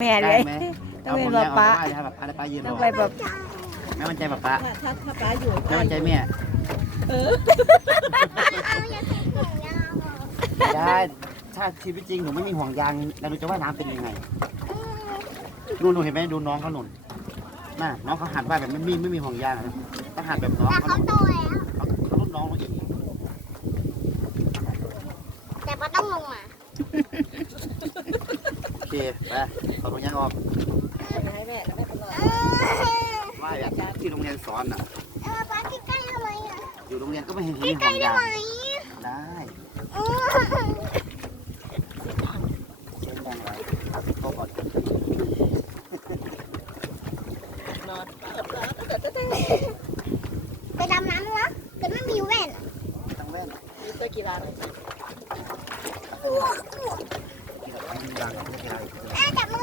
แม่เลได้ยไหมต้องเป็นเาป๊าผมแล้วเอาไปให้ป๊าป๊ายืนรต้อองไปแบบแม่มันใจป๊าป๊าถ้าถ้าถ้าป้าอยู่แม่มันใจแม่เออไม่ได้ถ้าชีวิตจริงหนูไม่มีห่วงยางแล้วหนูจะว่ายน้ำเป็นยังไงดูหนูเห็นไหมดูน้องเขาหนุนน่ะน้องเขาหัดว่ายแบบไม่มีไม่มีห่วงยางอะต้องหัดแบบน้องแต่เขาเขาโตแล้ว เขาเขารุ่นน้องเราอีกแต่ป้าต้องลงมาโอ เค ไปขอบคุณยังออกให้แม่แม่ตลอดว่าอยากที่โรงเรียนสอนอะเออป้าใกล้ๆทำไมอะอยู่โรงเรียนก็ไม่เห็นมีหอมยางได้เสียงดังไรก็ก่อนนอนไปดำน้ำวะแต่ไม่มีแว่นต้องแว่นมีเสื้อกีฬาเลย ดัง